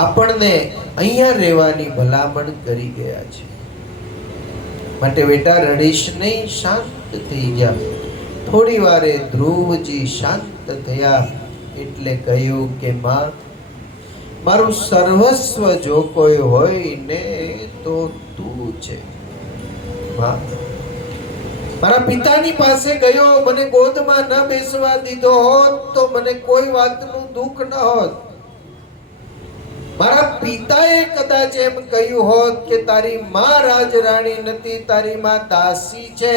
આપણને અહીંયા રહેવાની ભલામણ કરી ગયા છે. માટે બેટા રડીશ નહીં, શાંત થઈ જા. થોડી વારે ધ્રુવજી શાંત થયા એટલે કહ્યું કે માં, મારું સર્વસ્વ જો કોઈ હોય ને તો તું છે. માં, મારા પિતાની પાસે ગયો, મને ગોદમાં ન બેસવા દીધો હોત તો મને કોઈ વાતનું દુઃખ ન હોત. મારા પિતાએ કદાચ એમ કહ્યું હોત કે તારી માં રાજરાણી નથી, તારી માં દાસી છે,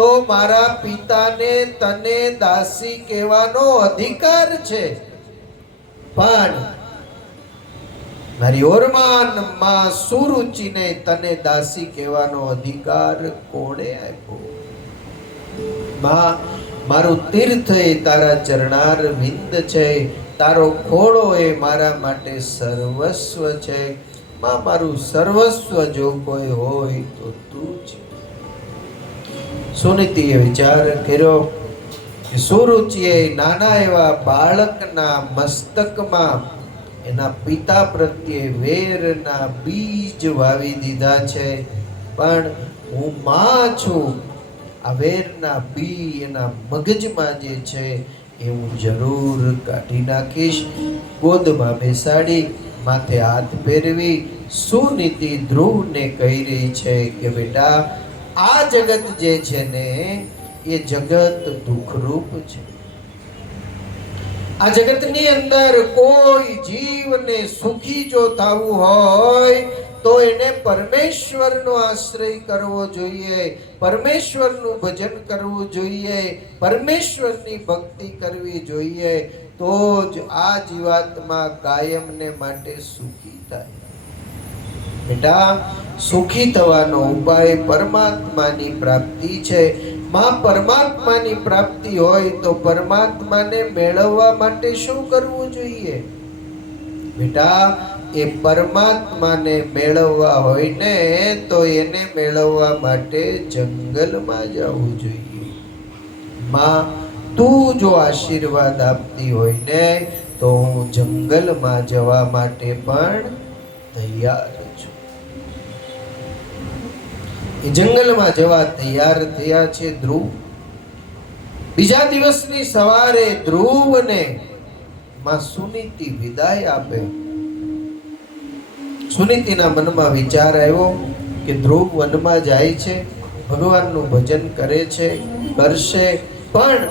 તો મારા પિતાને તને દાસી કહેવાનો અધિકાર છે. પણ મારી ઓરમાન માં સુરુચિને તને દાસી કહેવાનો અધિકાર કોણે આપ્યો? માં, મારું તીર્થ એ તારા ચરણાર વિંદ છે, તારો ખોળો એ મારા માટે સર્વસ્વ છે. માં, મારું સર્વસ્વ જો કોઈ હોય તો તું છે. સુનીતિએ વિચાર કર્યો કે સુરુચિએ નાના એવા બાળકના મસ્તકમાં એના પિતા પ્રત્યે વેરના બીજ વાવી દીધા છે. પણ હું માં છું, આ વેરના બી એના મગજમાં જે છે એ હું જરૂર કાઢી નાખીશ. ગોદમાં બેસાડી માથે હાથ ફેરવી સુનીતિ ધ્રુવને કહી રહી છે કે બેટા, આ જગત જે છે ને એ જગત દુઃખરૂપ છે. આ જગતની અંદર કોઈ જીવને સુખી જો થવું હોય તો એને પરમેશ્વરનો આશ્રય કરવો જોઈએ, પરમેશ્વરનું ભજન કરવું જોઈએ, પરમેશ્વરની ભક્તિ કરવી જોઈએ. તો જ આ જીવાત્મા કાયમને માટે સુખી થાય. બેટા, સુખી થવાનો ઉપાય પરમાત્માની પ્રાપ્તિ છે. માં, પરમાત્માની પ્રાપ્તિ હોય તો પરમાત્માને મેળવવા માટે શું કરવું જોઈએ? બેટા, એ પરમાત્માને મેળવવા હોય ને તો એને મેળવવા માટે જંગલમાં જવું જોઈએ. માં, તું જો આશીર્વાદ આપતી હોય ને તો હું જંગલમાં જવા માટે પણ તૈયાર છું. એ જંગલમાં જવા તૈયાર થયા છે ધ્રુવ. બીજા દિવસની સવારે ધ્રુવને માં સુનીતિ વિદાય આપે. સુનીતિના મનમાં વિચાર આવ્યો કે ધ્રુવ વનમાં જાય છે, ભગવાનનું ભજન કરે છે, કરશે, પણ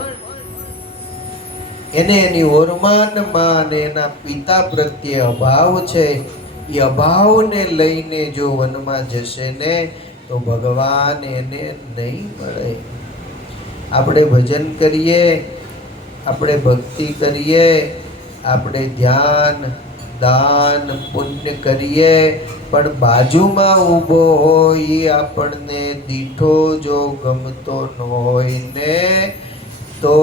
એને એની ઓરમાનમાં અને એના પિતા પ્રત્યે અભાવ છે. એ અભાવને લઈને જો વનમાં જશે ને તો ભગવાન એને નહીં મળે. આપણે ભજન કરીએ, આપણે ભક્તિ કરીએ, આપણે ધ્યાન દાન પુણ્ય કરીએ, પણ બાજુમાં ઊભો હોય એ આપણને દીઠો જો ગમતો ન હોય ને તો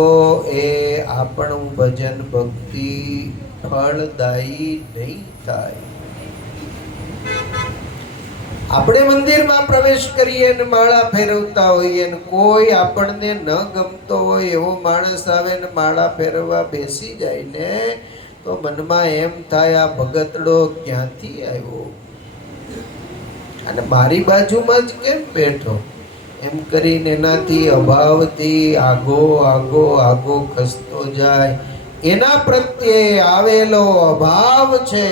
એ આપણું ભજન ભક્તિ ફળદાયી નહીં થાય. આપણે મંદિરમાં પ્રવેશ કરીએ ને માળા ફેરવતા હોઈએ ને કોઈ આપણને ન ગમતો હોય એવો માણસ આવે ને માળા ફેરવવા બેસી જાય ને તો મનમાં એમ થાય, આ ભગતડો ક્યાંથી આવ્યો અને મારી બાજુમાં જ કેમ બેઠો? એમ કરીને એનાથી અભાવથી આગો આગો આગો ખસતો જાય. એના પ્રત્યે આવેલો અભાવ છે,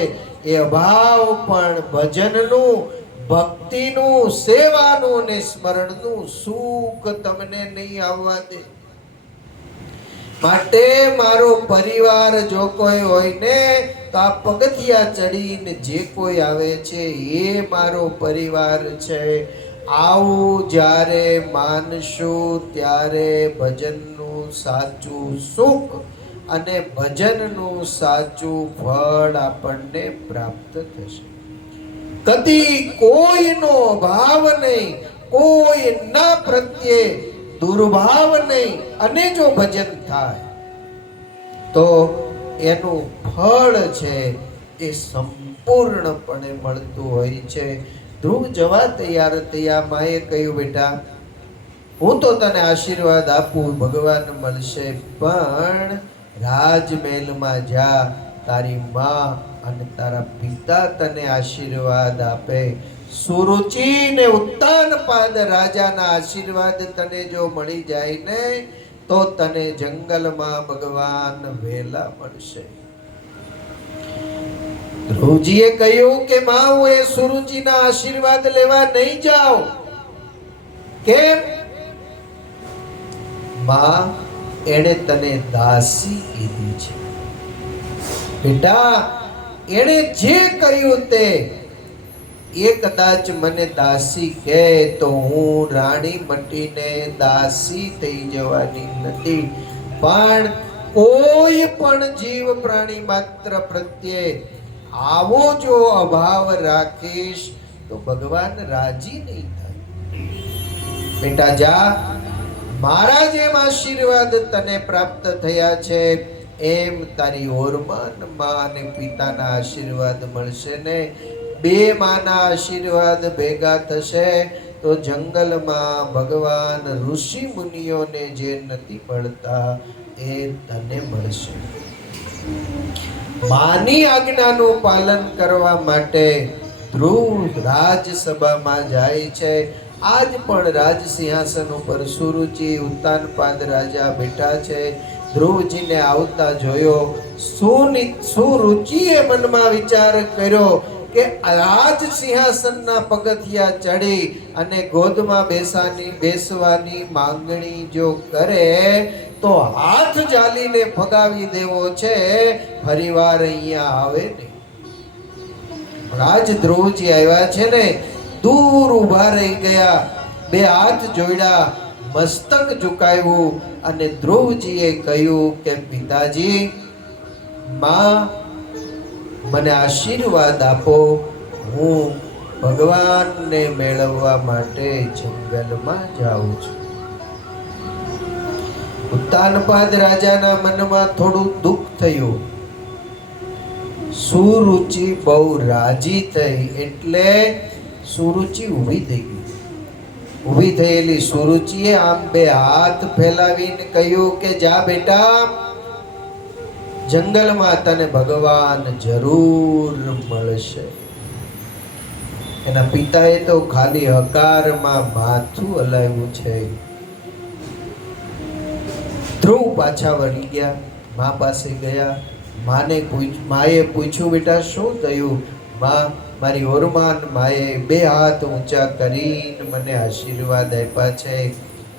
એ અભાવ પણ ભજનનું, ભક્તિનું, સેવાનું ને સ્મરણનું સુખ તમને નહીં આવવા દે. માટે મારો પરિવાર જો કોઈ હોય ને તો આ પગથિયા ચડીને જે કોઈ આવે છે એ મારો પરિવાર છે. આવું જ્યારે માનશું ત્યારે ભજનનું સાચું સુખ અને ભજનનું સાચું ફળ આપણને પ્રાપ્ત થશે. કદી કોઈનો ભાવ નહીં, કોઈના પ્રત્યે દુર્ભાવ નહીં, અને જો ભજન થાય તો એનું ફળ છે એ સંપૂર્ણપણે મળતું હોય છે. ધ્રુવ જવા તૈયાર થયા. માએ કહ્યું, બેટા, હું તો તને આશીર્વાદ આપું, ભગવાન મળશે, પણ રાજમહેલમાં જા, તારી માં અને તારા પિતા તને આશીર્વાદ આપે. સુરુચિ ને ઉત્તાનપાદ રાજાના આશીર્વાદ તને જો મળી જાય ને તો તને જંગલમાં ભગવાન વેલા મળશે. ધ્રુવજીએ કહ્યું કે માં, હું એ સુરુચિના આશીર્વાદ લેવા નહીં જાઉં. કેમ? માં, એણે તને દાસી કીધી છે. બેટા, એણે જે કહ્યું તે, એ કદાચ મને દાસી કહે તો હું રાણી મટીને દાસી થઈ જવાની નથી. પણ કોઈ પણ જીવ પ્રાણી માત્ર પ્રત્યે આવો જો અભાવ રાખીશ તો ભગવાન રાજી નહીં થાય. બેટા જા, મારા જેમ આશીર્વાદ તને પ્રાપ્ત થયા છે એમ તારી ઓરમાન માં અને પિતાના આશીર્વાદ મળશે ને. બે માના આશીર્વાદ ભેગા થશે તો જંગલમાં ભગવાન ઋષિ મુનિઓને જે નથી મળતા એ તને મળશે. માની આજ્ઞાનું પાલન કરવા માટે ધ્રુવ રાજસભામાં જાય છે. આજ પણ રાજ સિંહાસન ઉપર સુરુચિ ઉત્તાનપાદ રાજા બેઠા છે. ધ્રુવજીને આવતા જોયો. સુરુચિએ મનમાં વિચાર કર્યો કે રાજ સિંહાસનના પગથિયા ચડી અને ગોદમાં બેસવાની માંગણી જો કરે તો હાથ જાલીને ફગાવી દેવો છે, ફરીવાર અહીંયા આવે નહીં. રાજ ધ્રુવજી આવ્યા છે ને, દૂર ઊભા રહી ગયા, બે હાથ જોડ્યા, મસ્તક ઝુકાવ્યું અને ધ્રુવજીએ કહ્યું કે પિતાજી, માં, મને આશીર્વાદ આપો. હું ભગવાનને મેળવવા માટે જંગલમાં જાઉં છું. ઉત્તાનપાદ રાજાના મનમાં થોડું દુઃખ થયું. સુરુચિ બહુ રાજી થઈ એટલે સુરુચિ ઊભી થઈ ગઈ. ઊભી થયેલી સુરુચિએ આમ બે હાથ ફેલાવીને કહ્યું કે જા બેટા, જંગલમાં તને ભગવાન જરૂર મળશે. એના પિતાએ તો ખાલી હકારમાં માથું હલાવ્યું છે. ધ્રુવ પાછા વળી ગયા, મા પાસે ગયા. માએ પૂછ્યું, બેટા શું થયું? માં, મારી ઓરમાન માએ બે હાથ ઊંચા કરીને મને આશીર્વાદ આપ્યા છે,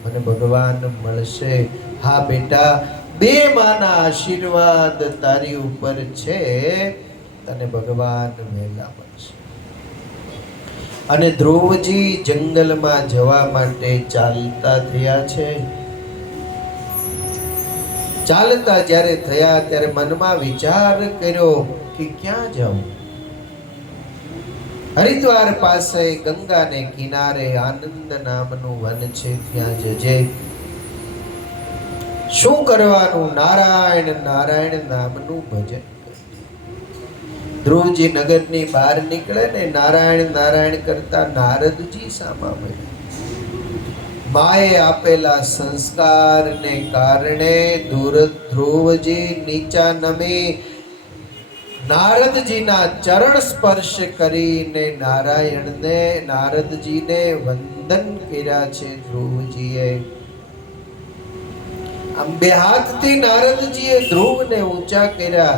મને ભગવાન મળશે. હા બેટા, બે માના આશીર્વાદ તારી ઉપર છે, તને ભગવાન વહેલા મળશે. અને ધ્રુવજી જંગલમાં જવા માટે ચાલતા થયા છે. ચાલતા જ્યારે થયા ત્યારે મનમાં વિચાર કર્યો કે ક્યાં જાઉં. હરિદ્વાર પાસે ગંગાને કિનારે આનંદ નામનું વન છે, ત્યાં જજે. શું કરવાનું? નારાયણ નારાયણ નામનું ભજન. ધ્રુવજી નગરની બહાર નીકળે ને નારાયણ નારાયણ કરતા નારદજી સામા મળ્યા. માએ આપેલા સંસ્કારને કારણે ધ્રુવજી નીચા નમી નારદજીના ચરણ સ્પર્શ કરીને નારદજીને વંદન કર્યા છે. ધ્રુવજીએ આમ બે હાથથી નારદજીએ ધ્રુવને ઊંચા કર્યા.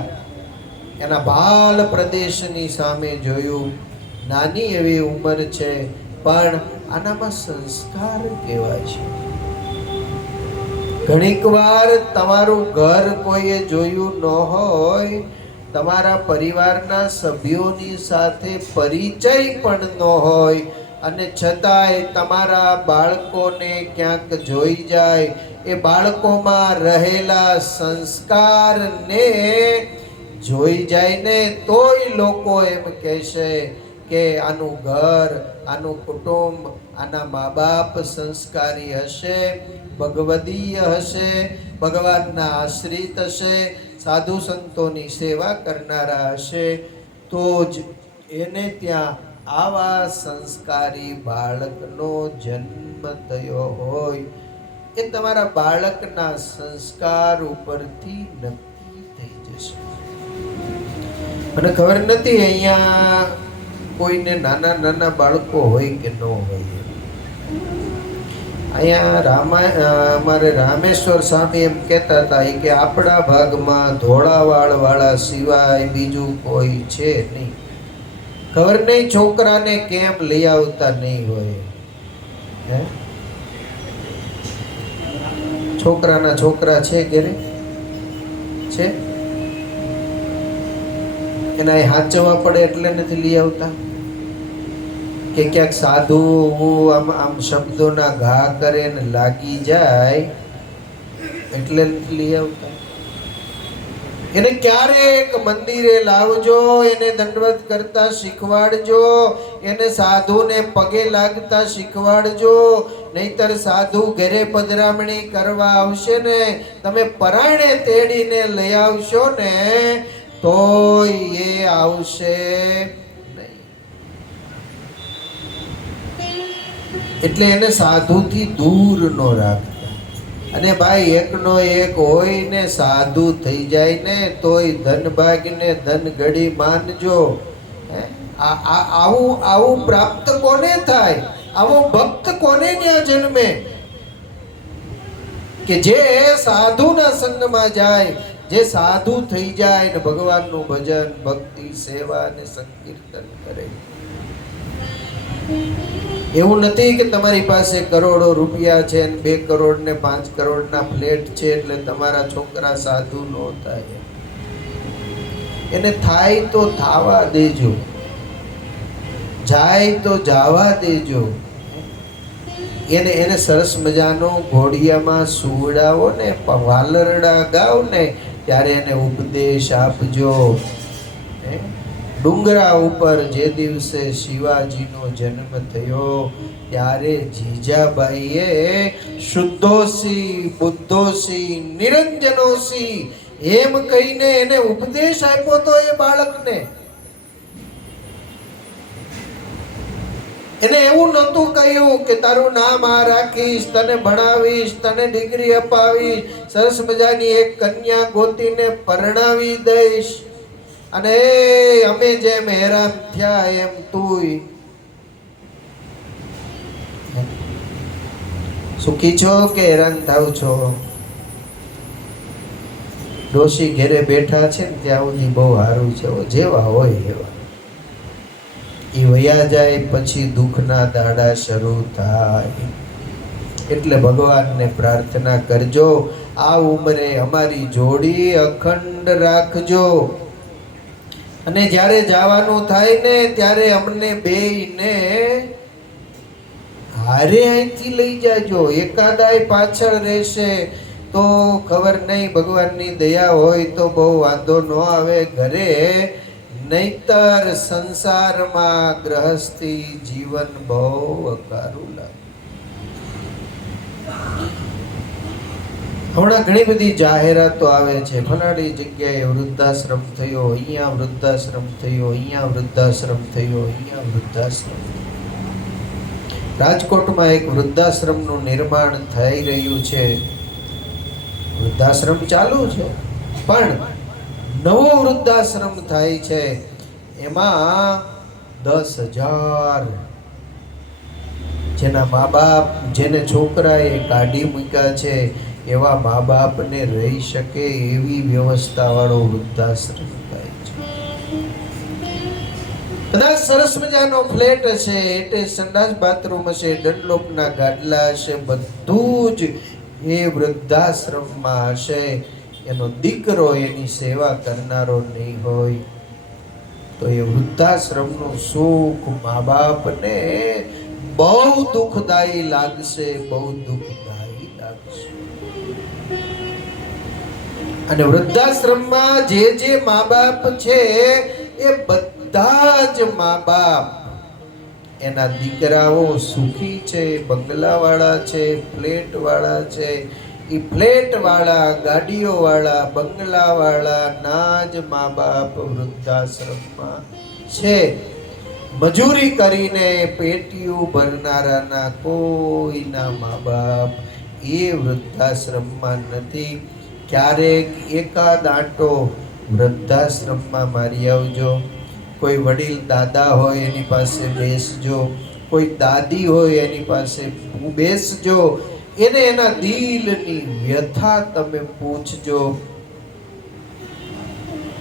એના બાલ પ્રદેશની સામે જોયું. નાની એવી ઉંમર છે પણ આનામાં સંસ્કાર કેવા છે. ઘણીક વાર તમારું ઘર કોઈએ જોયું ન હોય, તમારા પરિવારના સભ્યોની સાથે પરિચય પણ ન હોય અને છતાંય તમારા બાળકોને ક્યાંક જોઈ જાય, એ બાળકોમાં રહેલા સંસ્કારને જોઈ જાય ને તોય લોકો એમ કહેશે કે આનું ઘર, આનું કુટુંબ, આના મા બાપ સંસ્કારી હશે, ભગવદીય હશે, ભગવાનના આશ્રિત હશે, સાધુ સંતોની સેવા કરનારા હશે, તો જ એને ત્યાં આવા સંસ્કારી બાળકનો જન્મ થયો હોય. એ તમારા બાળકના સંસ્કાર ઉપરથી નક્કી થઈ જશે. મને ખબર નથી અહીંયા કોઈને નાના નાના બાળકો હોય કે ન હોય. અહીંયા અમારે રામેશ્વર સ્વામી એમ કહેતા હતા કે આપણા ભાગમાં ધોળાવાળ વાળા સિવાય બીજું કોઈ છે નહીં. ખબર નહીં છોકરાને કેમ લઈ આવતા નહીં હોય. હે, છોકરાના છોકરા છે ઘરે છે, એના હાચવવા પડે એટલે નથી લઈ આવતા, કે ક્યાંક સાધુ આમ શબ્દોના ઘા કરે ને લાગી જાય એટલે નથી લઈ આવતા. એને ક્યારેક મંદિરે લાવજો, એને દંડવત કરતા શીખવાડજો, એને સાધુને પગે લાગતા શીખવાડજો. નહીતર સાધુ ઘરે પધરામણી કરવા આવશે ને, તમે પરાણે તેડીને લઈ આવશો ને તોય એ આવશે નહીં. એટલે એને સાધુથી દૂર ન રાખતા. અને ભાઈ એકનો એક હોય ને સાધુ થઈ જાય ને તોય ધન ભાગને ધન ગડી માનજો. આવું પ્રાપ્ત કોને થાય? આવો ભક્ત કોને ત્યાં જન્મે કે જે સાધુના સંગમાં જાય, જે સાધુ થઈ જાય ને ભગવાનનું ભજન ભક્તિ સેવા અને સંકીર્તન કરે. એવું નથી કે તમારી પાસે કરોડો રૂપિયા છે ને 2 કરોડ ને 5 કરોડના ફ્લેટ છે એટલે તમારા છોકરા સાધુ ન થાય. એને થાય તો થાવા દેજો, જાય તો જાવા દેજો. એને સરસ મજાનો ઘોડિયામાં સુવડાવો ને, વાલરડા ગાવ ને ત્યારે એને ઉપદેશ આપજો. ડુંગરા ઉપર જે દિવસે શિવાજીનો જન્મ થયો ત્યારે જીજાબાઈએ શુદ્ધોસી બુદ્ધોસી નિરંજનોસી એમ કહીને એને ઉપદેશ આપ્યો તો એ બાળકને. એને એવું નહોતું કહ્યું કે તારું નામ આ રાખીશ, તને ભણાવીશ, તને ડિગ્રી અપાવીશ, સરસ મજાની એક કન્યા ગોતીને પરણાવી દઈશ અને અમે જેમ હેરાન થયા એમ તુંય સુખી છો કે હેરાન થાવ છો? ડોશી ઘેરે બેઠા છે ને ત્યાં સુધી બહુ સારું છે, જેવા હોય એવા. એ વયા જાય પછી દુઃખના દાડા શરૂ થાય. એટલે ભગવાનને પ્રાર્થના કરજો, આ ઉંમરે અમારી જોડી અખંડ રાખજો. અને જ્યારે જવાનું થાય ને ત્યારે અમને બેયને હારે અહીંથી લઈ જાજો. એકાદાય પાછળ રહેશે તો ખબર નહીં, ભગવાનની દયા હોય તો બહુ વાંધો ન આવે ઘરે, નહીતર સંસારમાં ગ્રહસ્થી જીવન બહુ અકારું લાગે. હમણાં ઘણી બધી જાહેરાતો આવે છે, ફલાણી જગ્યાએ વૃદ્ધાશ્રમ થયો, અહીંયા વૃદ્ધાશ્રમ થયો, અહીંયા વૃદ્ધાશ્રમ થયો, અહીંયા વૃદ્ધાશ્રમ. રાજકોટમાં એક વૃદ્ધાશ્રમનું નિર્માણ થઈ રહ્યું છે. વૃદ્ધાશ્રમ ચાલુ છે પણ નવો વૃદ્ધાશ્રમ થાય છે. એમાં 10,000 જેના મા બાપ, જેને છોકરાએ કાઢી મૂક્યા છે એવા મા બાપને રહી શકે એવી વ્યવસ્થા વાળો વૃદ્ધાશ્રમ થાય છે. કદાચ સરસ મજાનો ફ્લેટ હશે, એટલે સંડાસ બાથરૂમ હશે, ડનલોપના ગાડલા હશે, બધું જ એ વૃદ્ધાશ્રમમાં હશે. એનો દીકરો એની સેવા કરનારો નહીં હોય તો એ વૃદ્ધાશ્રમનું સુખ મા બાપને બહુ દુઃખદાયી લાગશે, બહુ દુઃખદાયી લાગશે. અને વૃદ્ધાશ્રમમાં જે મા બાપ છે એ બધા જ મા બાપ એના દીકરાઓ સુખી છે, બંગલાવાળા છે, ફ્લેટવાળા છે. એ ફ્લેટવાળા, ગાડીઓવાળા, બંગલાવાળા ના જ મા બાપ વૃદ્ધાશ્રમમાં છે. મજૂરી કરીને પેટીયું ભરનારાના કોઈના મા બાપ એ વૃદ્ધાશ્રમમાં નથી. ક્યારેક એકાદ આંટો વૃદ્ધાશ્રમમાં મારી આવજો. કોઈ વડીલ દાદા હોય એની પાસે બેસજો, કોઈ દાદી હોય એની પાસે બેસજો, એને એના દિલની વ્યથા તમે પૂછજો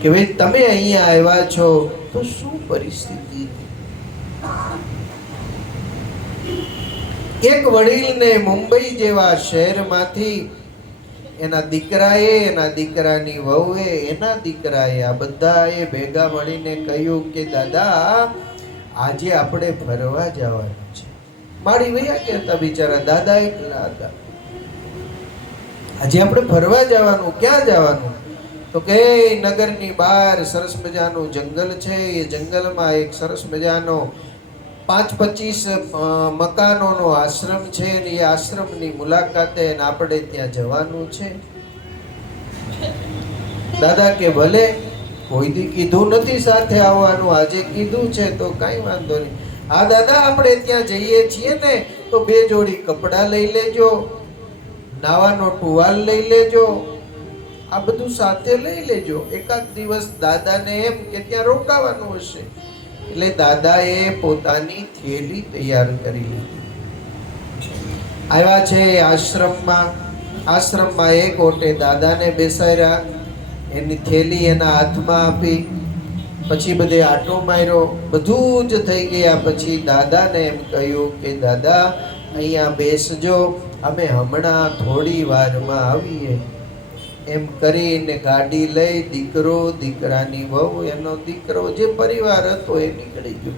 કે ભાઈ તમે અહીંયા આવ્યા છો તો શું પરિસ્થિતિ. એક વડીલને મુંબઈ જેવા શહેરમાંથી એના દીકરાએ, એના દીકરાની વહુએ, એના દીકરાએ, આ બધાએ ભેગા મળીને કહ્યું કે દાદા આજે આપણે ફરવા જવાનું છે. માડી વયા ગયા હતા બિચારા, દાદા એકલા હતા. આજે આપણે ફરવા જવાનું. ક્યાં જવાનું? તો કે નગરની બહાર સરસ મજાનું જંગલ છે. એ જંગલમાં એક સરસ મજાનો 25 મકાનોનો આશ્રમ છે ને એ આશ્રમની મુલાકાતે આપણે ત્યાં જવાનું છે. દાદા કે ભલે, કોઈ દી કીધું નથી સાથે આવવાનું, આજે કીધું છે તો કાંઈ વાંધો નહીં. હા દાદા, આપણે ત્યાં જઈએ છીએ ને તો 2 જોડી કપડાં લઈ લેજો, નાવાનો ટુવાલ લઈ લેજો, આ બધું સાથે લઈ લેજો. એકાદ દિવસ દાદાને એમ કે ત્યાં રોકાવાનું હશે એટલે દાદાએ પોતાની થેલી તૈયાર કરી લીધી. આવ્યા છે આશ્રમમાં. આશ્રમમાં એક ઓટે દાદાને બેસાડ્યા, એની થેલી એના હાથમાં આપી, પછી બધે આટો માર્યો, બધું જ થઈ ગયા. પછી દાદાને એમ કહ્યું કે દાદા અહીંયા બેસજો, અમે હમણાં થોડી વારમાં આવીએ. એમ કરીને ગાડી લઈ દીકરો, દીકરાની વહુ, એનો દીકરો, જે પરિવાર હતો એ નીકળી ગયો.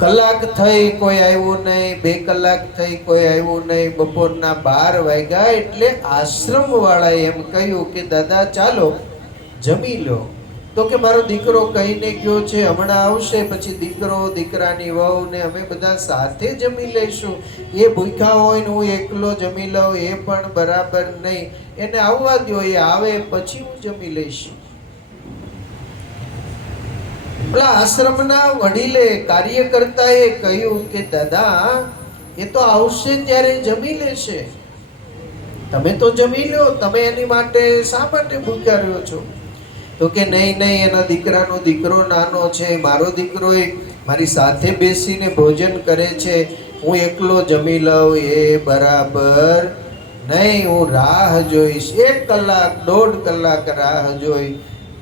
કલાક થઈ કોઈ આવ્યું નહીં, 2 કલાક થઈ કોઈ આવ્યું નહીં. બપોરના 12 વાગ્યા એટલે આશ્રમ વાળાએ એમ કહ્યું કે દાદા ચાલો જમી લો. તો કે મારો દીકરો કહીને ગયો છે હમણાં આવશે, પછી દીકરો, દીકરાની વહુ ને અમે બધા સાથે જમી લઈશું. એ ભૂખ્યા હોય ને હું એકલો જમી લઉં એ પણ બરાબર નહીં. એને આવવા દો, એ આવે પછી હું જમી લઈશ. પેલા આશ્રમના વડીલે, કાર્યકર્તાએ કહ્યું કે દાદા એ તો આવશે ત્યારે જમી લેશે, તમે તો જમી લો, તમે એની માટે શા માટે ભૂખ્યા રહ્યો છો? તો કે નહીં નહીં, એના દીકરાનો દીકરો નાનો છે, મારો દીકરો એ મારી સાથે બેસીને ભોજન કરે છે, હું એકલો જમી લઉં એ બરાબર નહીં. હું રાહ જોઈશ, 1 કલાક 1.5 કલાક રાહ જોઈ,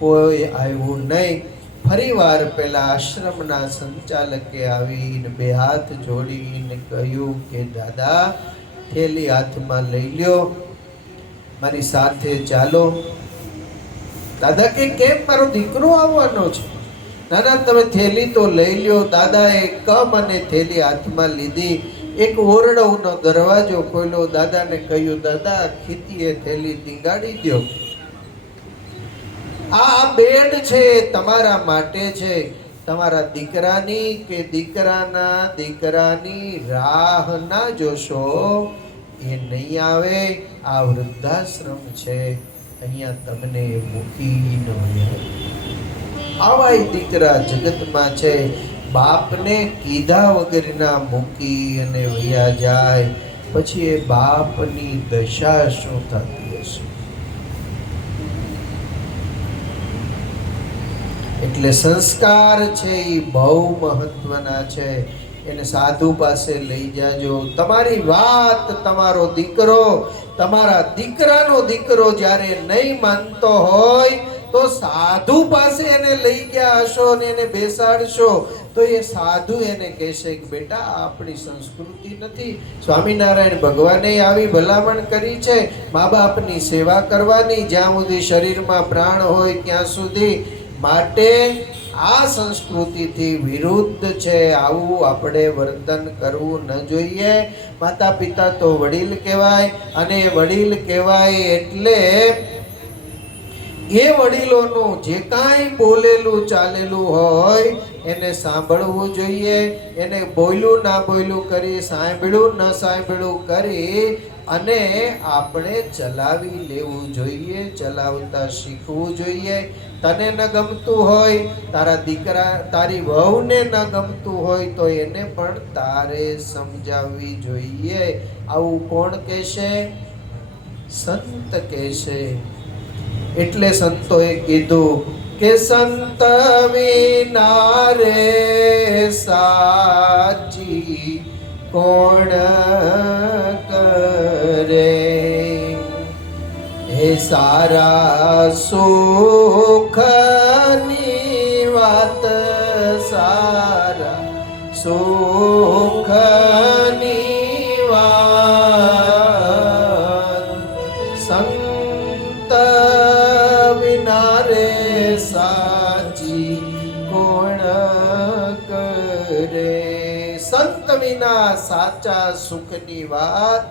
કોઈ આવ્યું નહીં. ફરીવાર પેલા આશ્રમના સંચાલકે આવીને 2 હાથ જોડીને કહ્યું કે દાદા થેલી હાથમાં લઈ લ્યો, મારી સાથે ચાલો. દાદા કે કેમ? મારો દીકરો આવવાનો છે. ના ના, તમે થેલી તો લઈ લ્યો. દાદાએ કમ અને થેલી હાથમાં લીધી. એક ઓરડોનો દરવાજો ખોલ્યો. દાદાને કહ્યું દાદા ખીતીએ થેલી ટીંગાડી દો. આ બેડ છે તમારા માટે છે. તમારા દીકરાની કે દીકરાના દીકરાની રાહ ના જોશો, એ નહીં આવે. આ વૃદ્ધાશ્રમ છે, અહીંયા તમને મૂકી ન આવાય દીકરા જગતમાં છે. બાપને કીધા વગરના મૂકી અને વયા જાય, પછી એ બાપની દશા શું થતી હશે? એટલે સંસ્કાર છે એ બહુ મહત્વના છે. એને સાધુ પાસે લઈ જાજો. તમારી વાત તમારો દીકરો, તમારા દીકરાનો દીકરો જ્યારે નહીં માનતો હોય તો સાધુ પાસે એને લઈ ગયા હશો ને એને બેસાડશો તો એ સાધુ એને કહેશે કે બેટા આપણી સંસ્કૃતિ નથી. સ્વામિનારાયણ ભગવાને આવી ભલામણ કરી છે મા બાપની સેવા કરવાની જ્યાં સુધી શરીરમાં પ્રાણ હોય ત્યાં સુધી. માટે આ સંસ્કૃતિથી વિરુદ્ધ છે. આવું આપણે વર્તન કરવું ન જોઈએ. માતા પિતા તો વડીલ કહેવાય, અને વડીલ કહેવાય એટલે એ વડીલોનું જે કાંઈ બોલેલું ચાલેલું હોય એને સાંભળવું જોઈએ. એને બોલ્યું ના બોલ્યું કરી, સાંભળ્યું ન સાંભળ્યું કરી અને આપણે ચલાવી લેવું જોઈએ, ચલાવતા શીખવું જોઈએ. તને ન ગમતું હોય, તારા દીકરા તારી વહુને ન ગમતું હોય તો એને પણ તારે સમજાવવી જોઈએ આવું કોણ કહેશે? સંત કહેશે. એટલે સંતોએ કીધું કે સંત વિના રે સાચી કોણ કરે? હે સારા સુખની વાત, સારા સુખની વાત, સંત વિના રે સાચી કોણ કરે? સંત વિના સાચા સુખની વાત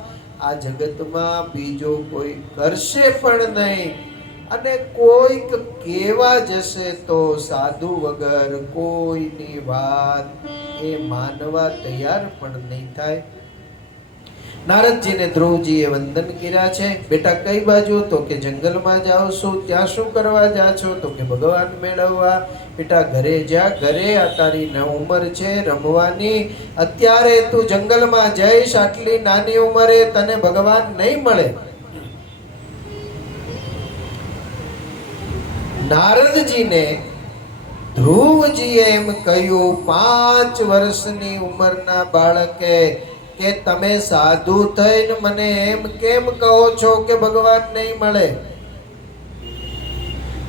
આ જગતમાં બીજો કોઈ કરશે પણ નહીં. અને કોઈક કેવા જશે તો સાધુ વગર કોઈની વાત એ માનવા તૈયાર પણ નહીં થાય. નારદજીને ધ્રુવજીએ વંદન કર્યા છે. બેટા કઈ બાજુ? તો કે જંગલમાં જાઓ છો. ત્યાં શું કરવા જા છો? તો કે ભગવાન મેળવવા. બેટા ઘરે જા, ઘરે આ તારી ઉંમર છે રમવાની. અત્યારે તું જંગલમાં જઈશ, આટલી નાની ઉંમરે તને ભગવાન નહીં મળે. નારદજીને ધ્રુવજીએ એમ કહ્યું 5 વર્ષની ઉંમરના બાળકે કે તમે સાધુ થઈને મને એમ કેમ કહો છો કે ભગવાન નહીં મળે?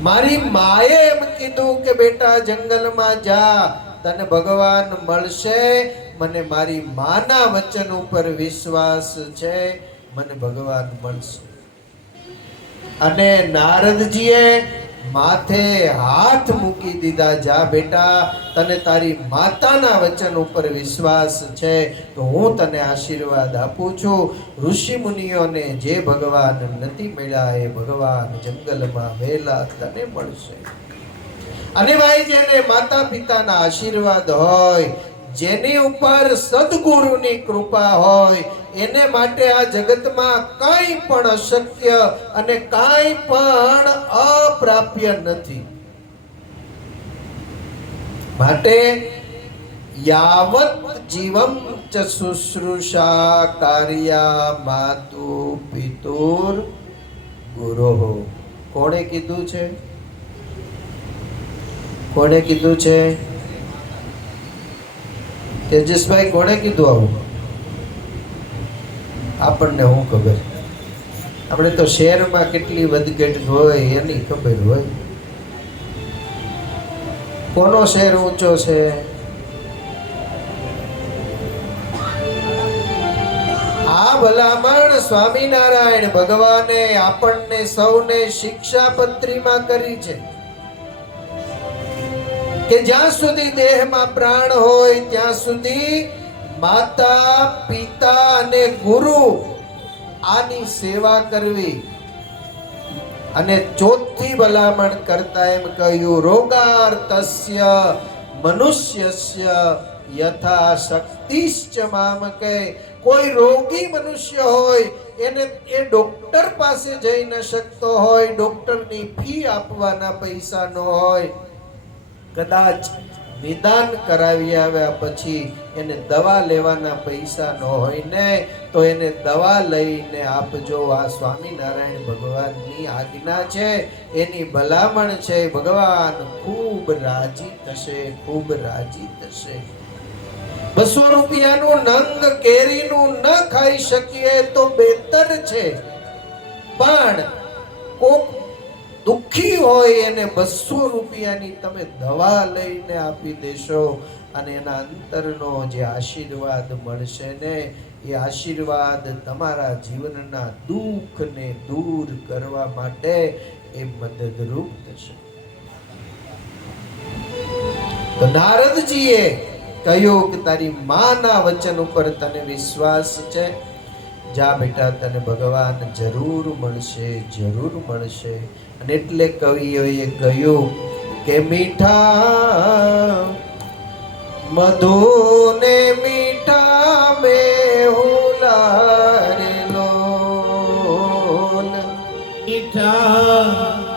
મારી માએ એમ કીધું કે બેટા જંગલમાં જા, તને ભગવાન મળશે. મને મારી માના વચન ઉપર વિશ્વાસ છે, મને ભગવાન મળશે. અને નારદજીએ માથે હાથ મૂકી દીધા. જા બેટા, તને તારી માતાના વચન ઉપર વિશ્વાસ છે તો હું તને આશીર્વાદ આપું છું. ઋષિ મુનિઓને જે ભગવાન નથી મળ્યા એ ભગવાન જંગલમાં વહેલા તને મળશે. અને ભાઈ, જેને માતા પિતાના આશીર્વાદ હોય, જેની ઉપર સદગુરુની કૃપા હોય, એને માટે આ જગતમાં કંઈ પણ અશક્ય અને કંઈ પણ અપ્રાપ્ય નથી. માટે યાવત જીવમ ચ શુશ્રૂષા કાર્યા માતુ પિતુર ગુરોહો. કોણે કીધું છે? કોણે કીધું છે? તેજસભાઈ, કોણે કીધું આવું? આપણને શું ખબર? આપણે તો શહેરમાં કેટલી વધઘટ હોય એની ખબર હોય. કોનો શહેર ઊંચો છે? આ ભલામણ સ્વામિનારાયણ ભગવાને આપણને સૌને શિક્ષાપત્રીમાં કરી છે કે જ્યાં સુધી દેહમાં પ્રાણ હોય ત્યાં સુધી માતા પિતા અને ગુરુ આની સેવા કરવી. અને ચોથી ભલામણ કરતા એમ કહ્યું, રોગાર્તસ્ય મનુષ્યસ્ય યથા શક્તિશ્ચ મામકે. કોઈ રોગી મનુષ્ય હોય, એને એ ડોક્ટર પાસે જઈ ન શકતો હોય, ડોક્ટરની ફી આપવાના પૈસા ન હોય, કદાચ નિદાન કરાવી આવ્યા પછી એને દવા લેવાના પૈસા ન હોય ને, તો એને દવા લઈને આપજો. આ સ્વામિનારાયણ ભગવાનની આજ્ઞા છે, એની ભલામણ છે. ભગવાન ખૂબ રાજી થશે, ખૂબ રાજી થશે. 200 રૂપિયાનું નંગ કેરીનું ન ખાઈ શકીએ તો બેતર છે, પણ કોક દુખી હોય એને 200 રૂપિયાની તમે દવા લઈને આપી દેશો અને એના અંતરનો જે આશીર્વાદ મળશે ને, એ આશીર્વાદ તમારા જીવનના દુઃખને દૂર કરવા માટે એ મદદરૂપ થશે. તો નારદજીએ કહ્યું કે તારી માના વચન ઉપર તને વિશ્વાસ છે, જા બેટા, તને ભગવાન જરૂર મળશે, જરૂર મળશે. અને એટલે કવિઓએ કહ્યું કે મીઠા મધુ ને મીઠા મેહુલ રે લોલ. મીઠા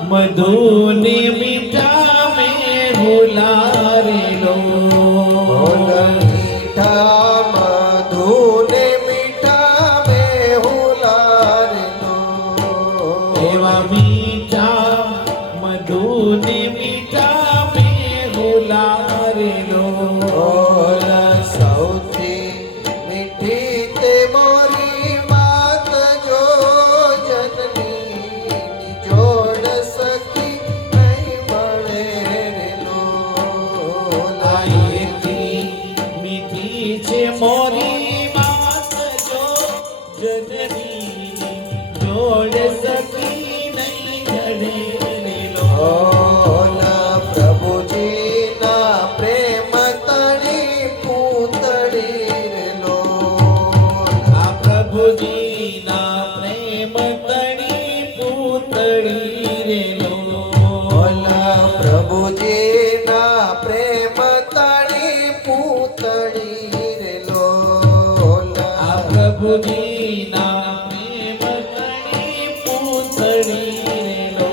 મધુ ને મીઠા મેહુલ રે લોલ. મીઠા મધુ ને મીઠા જડે રે લો પ્રભુજીના પ્રેમ તણી પૂતળી રે લો આ પ્રભુજીના પ્રેમ તણી પૂતળી રે લો પ્રભુજીના પ્રેમ તણી પૂતળી રે લો આ પ્રભુજીના પ્રેમ તણી પૂતળી રે લો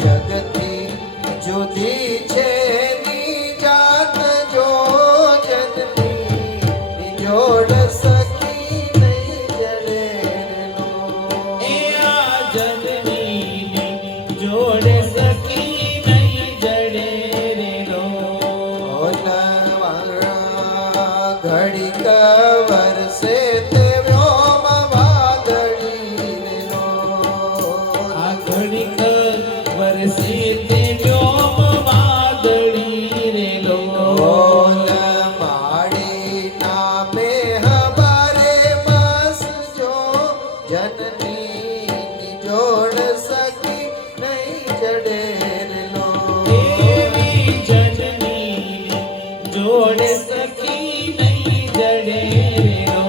જગતી જુદી છે ની જાત જો જનની જોડ સકી નહીં જડે લો એ આ જનની જોડે સકી નહીં જડે રે લો ઘડી કવર સે તે વ્યોમ વાદળી રે લો આ ઘડીક વરસે તે વ્યોમ વાદળી રે લો માડી નામે હમારે બસ જો જનની જોડ સકી નહીં જડે રે લો એવી જનની જોડે સકી નહીં જડે રે લો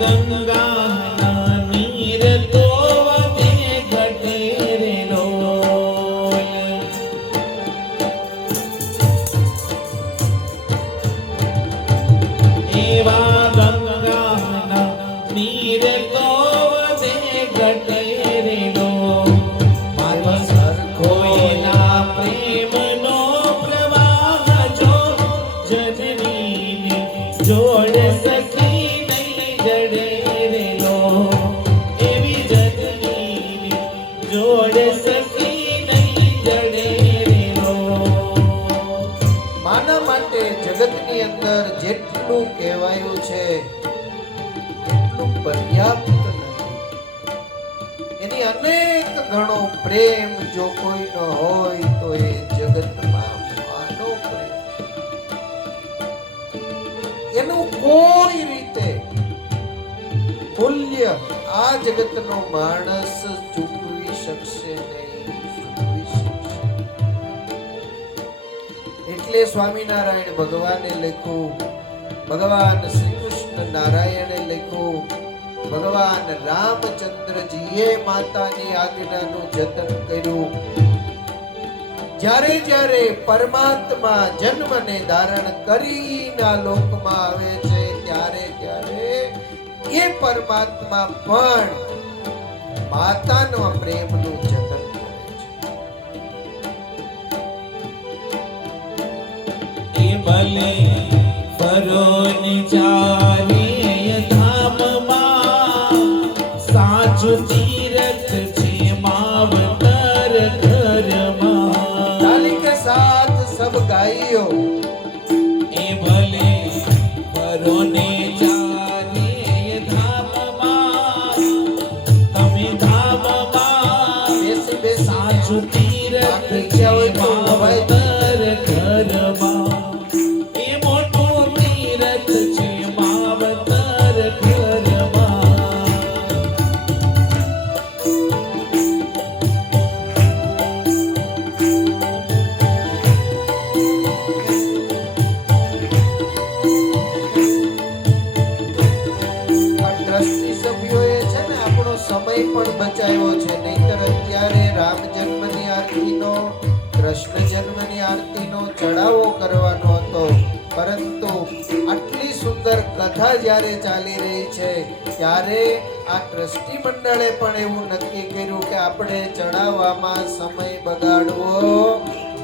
ગંગાના નીર તો વધે ઘટે રે લો એવા ગંગાના નીર તો વધે ઘટે રે લો મારી સરખોઈના પ્રેમનો પ્રવાહ જો જનની જોડ સકી નહીં જડે રે લો એવી જનની જોડ સકી નહીં જડે રે લો માના માટે જગતની અંદર જેટલું કહેવાયું છે એટલું પર્યાપ્ત નથી એની અનેક ગણો પ્રેમ જો કોઈનો હોય તો એ જગતમાં માનો પ્રેમ એનું કોઈ રીતે મૂલ્ય આ જગતનો માણસ ચૂકવી શકશે નહીં ચૂકવી શકશે. એટલે સ્વામિનારાયણ ભગવાને લખ્યું, ભગવાન શ્રી કૃષ્ણ નારાયણે લખ્યું, ભગવાન રામચંદ્રજીએ માતાની આજ્ઞાનું જતન કર્યું. જ્યારે જ્યારે પરમાત્મા જન્મને ધારણ કરીને આ લોકમાં આવે છે ત્યારે ત્યારે એ પરમાત્મા પણ માતાના પ્રેમનું જતન કરે છે. એ ભલે ફરોને ચાલીએ ધામમાં સાચું તીરથ છે માવતર ઘરમાં તાલી કે સાથ સબ ગાઈઓ એ ભલે ફરોને ચાલીએ ધામમાં તમે ધામમાં બેસી બેસી સાચું તીરથ છે માવતર ઘરમાં એ મોટું તીરથ છે માવતર ઘરમાં આ ટ્રસ્ટી સભ્યોએ છે ને આપણો સમય પણ બચાવ્યો છે. નહીંતર અત્યારે રામ જન્મની આરતીનો, કૃષ્ણ જન્મની આરતીનો ચડાવો કરવાનો હતો, પરંતુ આટલી સુંદર કથા જ્યારે ચાલી રહી છે ત્યારે આ ટ્રસ્ટી મંડળે પણ એવું નક્કી કર્યું કે આપણે ચડાવવામાં સમય બગાડવો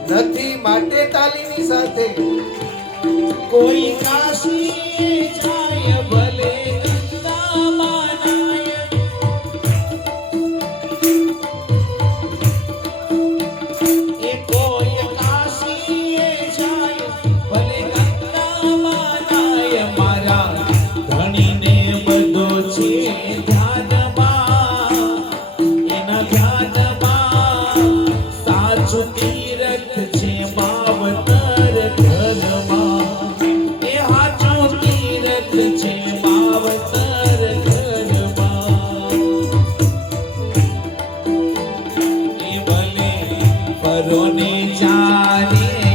નથી. માટે તાલીની સાથે કોઈ કાશી